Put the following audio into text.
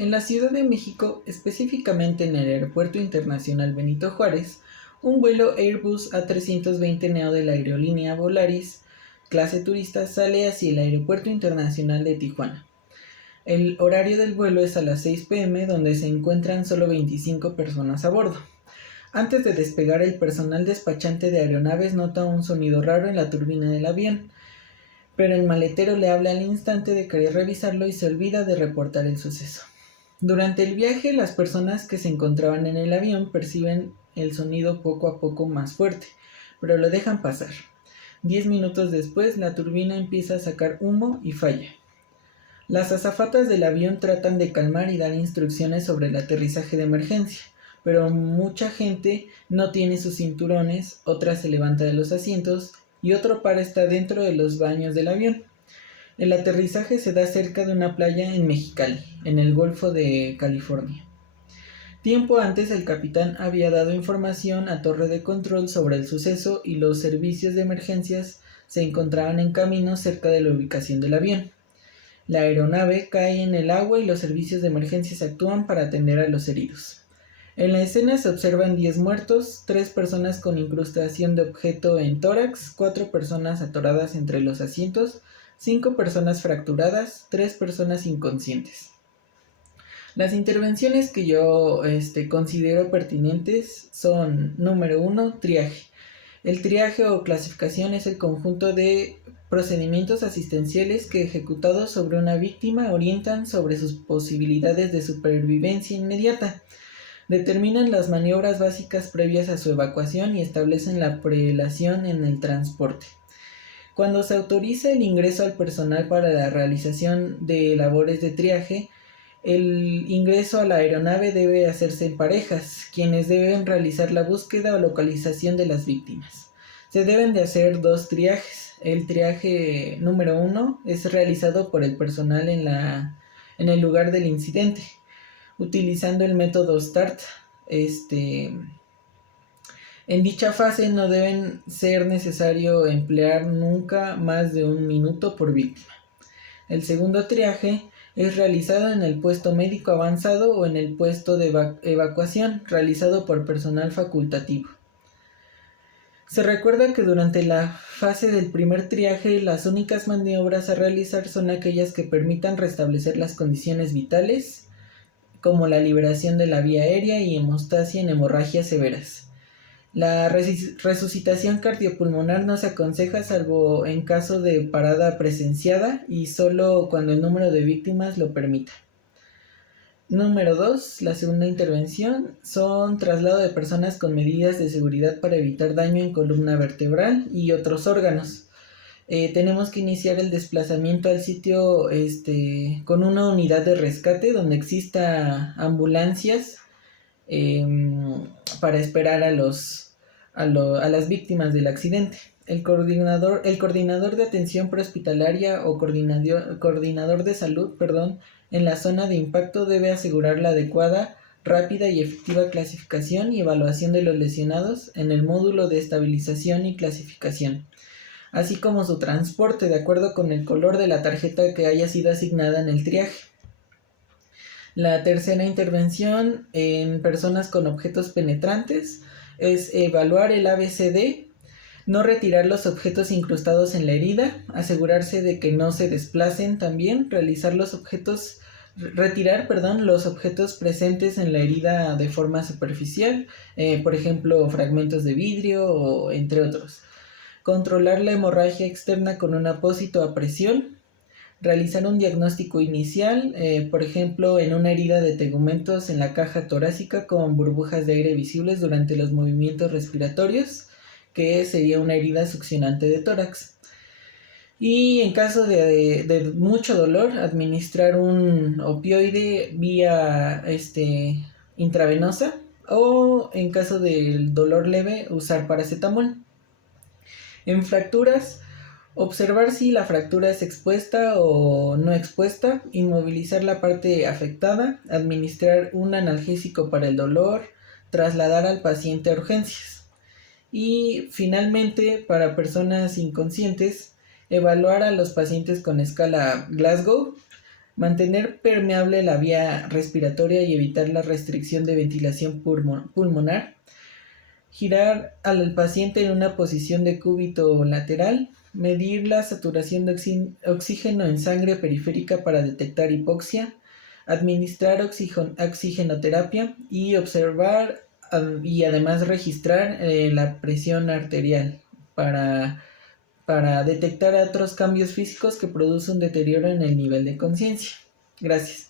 En la Ciudad de México, específicamente en el Aeropuerto Internacional Benito Juárez, un vuelo Airbus A320neo de la aerolínea Volaris, clase turista, sale hacia el Aeropuerto Internacional de Tijuana. El horario del vuelo es a las 6 p.m., donde se encuentran solo 25 personas a bordo. Antes de despegar, el personal despachante de aeronaves nota un sonido raro en la turbina del avión, pero el maletero le habla al instante de querer revisarlo y se olvida de reportar el suceso. Durante el viaje, las personas que se encontraban en el avión perciben el sonido poco a poco más fuerte, pero lo dejan pasar. 10 minutos después, la turbina empieza a sacar humo y falla. Las azafatas del avión tratan de calmar y dar instrucciones sobre el aterrizaje de emergencia, pero mucha gente no tiene sus cinturones, otra se levanta de los asientos y otro par está dentro de los baños del avión. El aterrizaje se da cerca de una playa en Mexicali, en el Golfo de California. Tiempo antes, el capitán había dado información a torre de control sobre el suceso y los servicios de emergencias se encontraban en camino cerca de la ubicación del avión. La aeronave cae en el agua y los servicios de emergencias actúan para atender a los heridos. En la escena se observan 10 muertos, 3 personas con incrustación de objeto en tórax, 4 personas atoradas entre los asientos, 5 personas fracturadas, 3 personas inconscientes. Las intervenciones que yo considero pertinentes son: número 1, triaje. El triaje o clasificación es el conjunto de procedimientos asistenciales que, ejecutados sobre una víctima, orientan sobre sus posibilidades de supervivencia inmediata, determinan las maniobras básicas previas a su evacuación y establecen la prelación en el transporte. Cuando se autoriza el ingreso al personal para la realización de labores de triaje, el ingreso a la aeronave debe hacerse en parejas, quienes deben realizar la búsqueda o localización de las víctimas. Se deben de hacer 2 triajes. El triaje número 1 es realizado por el personal en el lugar del incidente, utilizando el método START. En dicha fase no deben ser necesario emplear nunca más de 1 minuto por víctima. El segundo triaje es realizado en el puesto médico avanzado o en el puesto de evacuación, realizado por personal facultativo. Se recuerda que durante la fase del primer triaje, las únicas maniobras a realizar son aquellas que permitan restablecer las condiciones vitales, como la liberación de la vía aérea y hemostasia en hemorragias severas. La resucitación cardiopulmonar no se aconseja salvo en caso de parada presenciada y solo cuando el número de víctimas lo permita. Número 2. La segunda intervención son traslado de personas con medidas de seguridad para evitar daño en columna vertebral y otros órganos. Tenemos que iniciar el desplazamiento al sitio con una unidad de rescate donde exista ambulancias para esperar a las víctimas del accidente. El coordinador de atención prehospitalaria o coordinador de salud, en la zona de impacto debe asegurar la adecuada, rápida y efectiva clasificación y evaluación de los lesionados en el módulo de estabilización y clasificación, así como su transporte de acuerdo con el color de la tarjeta que haya sido asignada en el triaje. La tercera intervención en personas con objetos penetrantes es evaluar el ABCD, no retirar los objetos incrustados en la herida, asegurarse de que no se desplacen también, retirar los objetos presentes en la herida de forma superficial, por ejemplo, fragmentos de vidrio o entre otros. Controlar la hemorragia externa con un apósito a presión. Realizar un diagnóstico inicial, por ejemplo, en una herida de tegumentos en la caja torácica con burbujas de aire visibles durante los movimientos respiratorios, que sería una herida succionante de tórax. Y en caso de mucho dolor, administrar un opioide vía intravenosa, o en caso del dolor leve, usar paracetamol. En fracturas, observar si la fractura es expuesta o no expuesta, inmovilizar la parte afectada, administrar un analgésico para el dolor, trasladar al paciente a urgencias. Y finalmente, para personas inconscientes, evaluar a los pacientes con escala Glasgow, mantener permeable la vía respiratoria y evitar la restricción de ventilación pulmonar, girar al paciente en una posición de cúbito lateral, medir la saturación de oxígeno en sangre periférica para detectar hipoxia, administrar oxigenoterapia y observar y además registrar la presión arterial para, para detectar otros cambios físicos que producen un deterioro en el nivel de conciencia. Gracias.